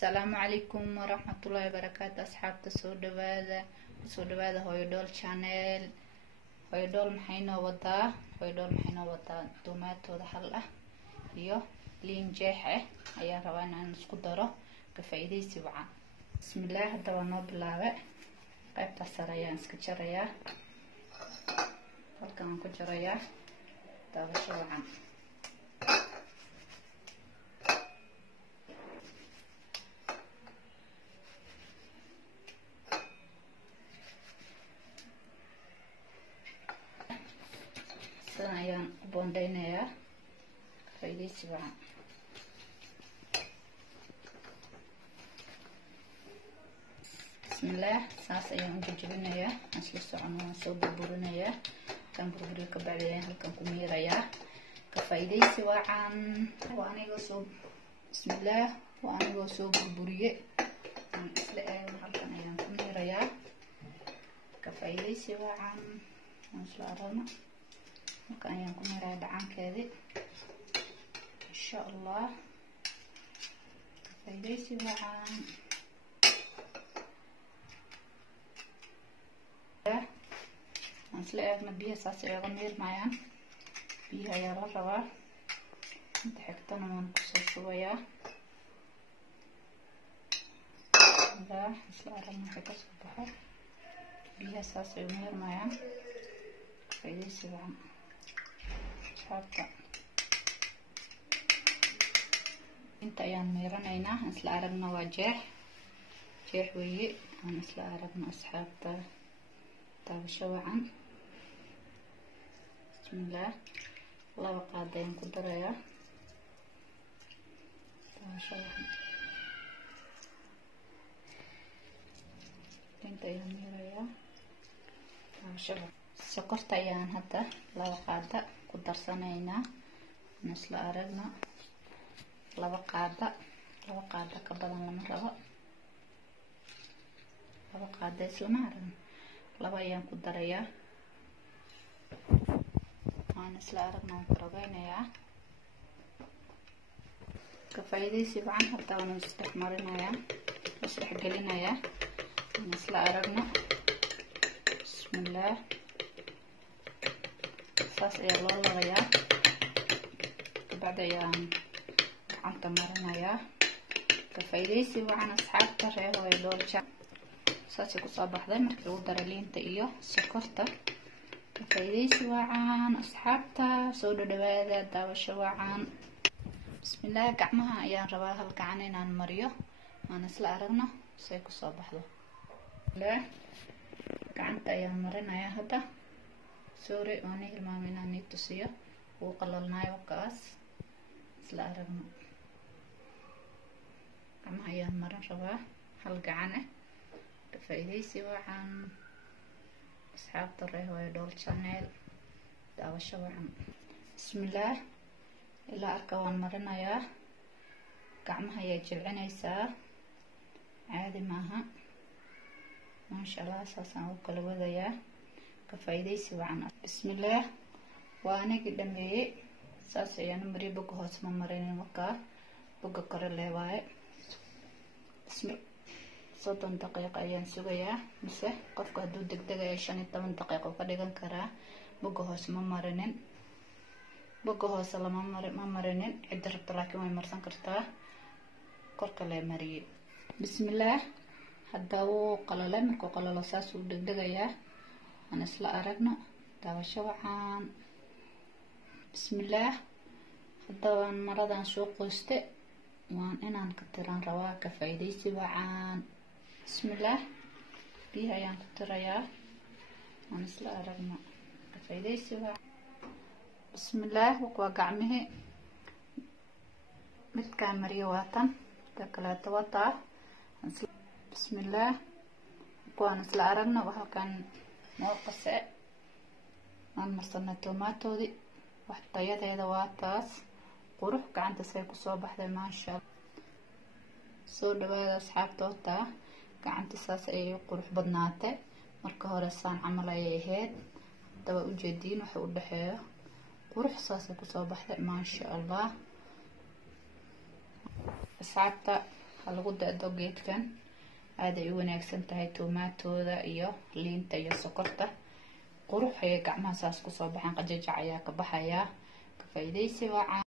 السلام عليكم ورحمة الله وبركاته. أصحاب سودواذا هوي دول channel هوي دول محينا ودا توماتو ده حلقة iyo liin jeex ayaan rabaa inaan isku daro ka faa'iideysi wacan. Bismillaah, hadda waan noo bilaabay. qaybta sare ayaan iska jarayaa, halkan aan ku jarayaa daabasho wacan. sidan ayaan u boondeynayaa faa'iideysi wacan. bismillaah, saas ayaan u jajabinayaa. asla socon waan soo burburinayaa. kan burburiyo ka bacdi ayaan halkan ku miirayaa ka faa'iideysi wacan. bismillaah, waa anigoo soo burburiye aan isla eegno. halkan ayaan ku miirayaa ka faa'iideysi wacan. aan isla aragno halkan ayaan ku miirayaa dhacankeedii insha allah. ka faa'iideysi wacan. aan isla eegno biyaha saas ay uga miirmayaan. biyaha ayaa la rabaa. inta xigtana waan kusoo shubayaa. isla aragno waxay kasoo baxo. biyaha saas ay u miirmayaan. ka faa'iideysi wacan asxaabta. inta ayaan miiranaynaa. aan isla aragno waa jeex weeye. aan isla aragno asxaabta daabasho wacan. bismillaah, laba qaad ayaan ku darayaa daabasho wacan. inta ayaan miirayaa daabasho wacan. sokorta ayaan hadda laba qaada ku darsanaynaa. aan isla aragno laba qaada ka badan lama rabo. laba qaada islama aragno. laba ayaan ku darayaa. waan isla aragno waan karogeynayaa ka faa'iideysi wacan. hadda waan isdhex marinayaa, isdhex gelinayaa. aan isla aragno. bismillaah, saas ayaa loo labayaa. kabacdi ayaan gacanta marinayaa ka faa'iideysi wacan asxaabta reer hooyo dhoolja. saasay kusoo baxday markii lagu daro liinta iyo sokorta. ka faa'iideysi wacan asxaabta. soo dhawaada daawasho wacan. bismillaah, gacmaha ayaan rabaa hal gacan inaan mariyo. aan isla aragno say kusoo baxdo. gacanta ayaan marinayaa hadda. sorry, waan hilmaamay inaan ii tusiyo. wuu qalalnayo kaas. isla aragno gacmaha ayaan marin rabaa hal gacan ka faa'iideysi wacan asxaabta reer hooyo dhool channel daawasho wacan. bismillaah, ilaa arka waan marinayaa. gacmaha ayaa jilcinaysaa, caadi maaha. maasha allah, saasaan u kala wadayaa ka faa'iideysi wacan. bismillaah, waa anigii dhameeyey. saas ayaan u mariyay. boga hoos ma marinin, markaa boga kore leewaaye. 30 daqiiqo ayaan sugayaa, mise qofka hadduu degdegayo 15 daqiiqo ka dhigan karaa. boga hoos ma marinin. boga hoose ma marinin. cidda rabta laakiin way marsan kartaa. korka lee mariyay. bismillaah, hadda wuu qalalay. markuu qalalo saas uu degdegayaa. aan isla aragno daawasho wacan. bismillaah, hadda waan maradan soo qoyste. waan inaan ka tiran rabaa ka faa'iideysi wacan. bismillaah, biyaha ayaan ku tirayaa. aan isla aragno ka faa'iideysi wacan. bismillaah, waa gacmihii midkaan mariyo waatan, ka kaleeto wataa. bismillaah, waan isla aragno halkan noo qase. aan marsanay tomaatoodii. wax tayadeeda waa taas. qurux gacanta say kusoo baxday maasha allah. soo dhawaada asxaabta. horta gacanta saas ayay qurux badnaatay. marka hore saan camal ayay ahayd. haddaba ujeediin waxa u dhexeeyo qurux saasay kusoo baxday maasha allah. asxaabta lagu dado geedkan aad ay u wanaagsan tahay tomaatooda iyo liinta iyo sokorta qurux ay gacmaha saas ku soo baxaan qajajac ayaa ka baxaya ka faa'iideysi wacan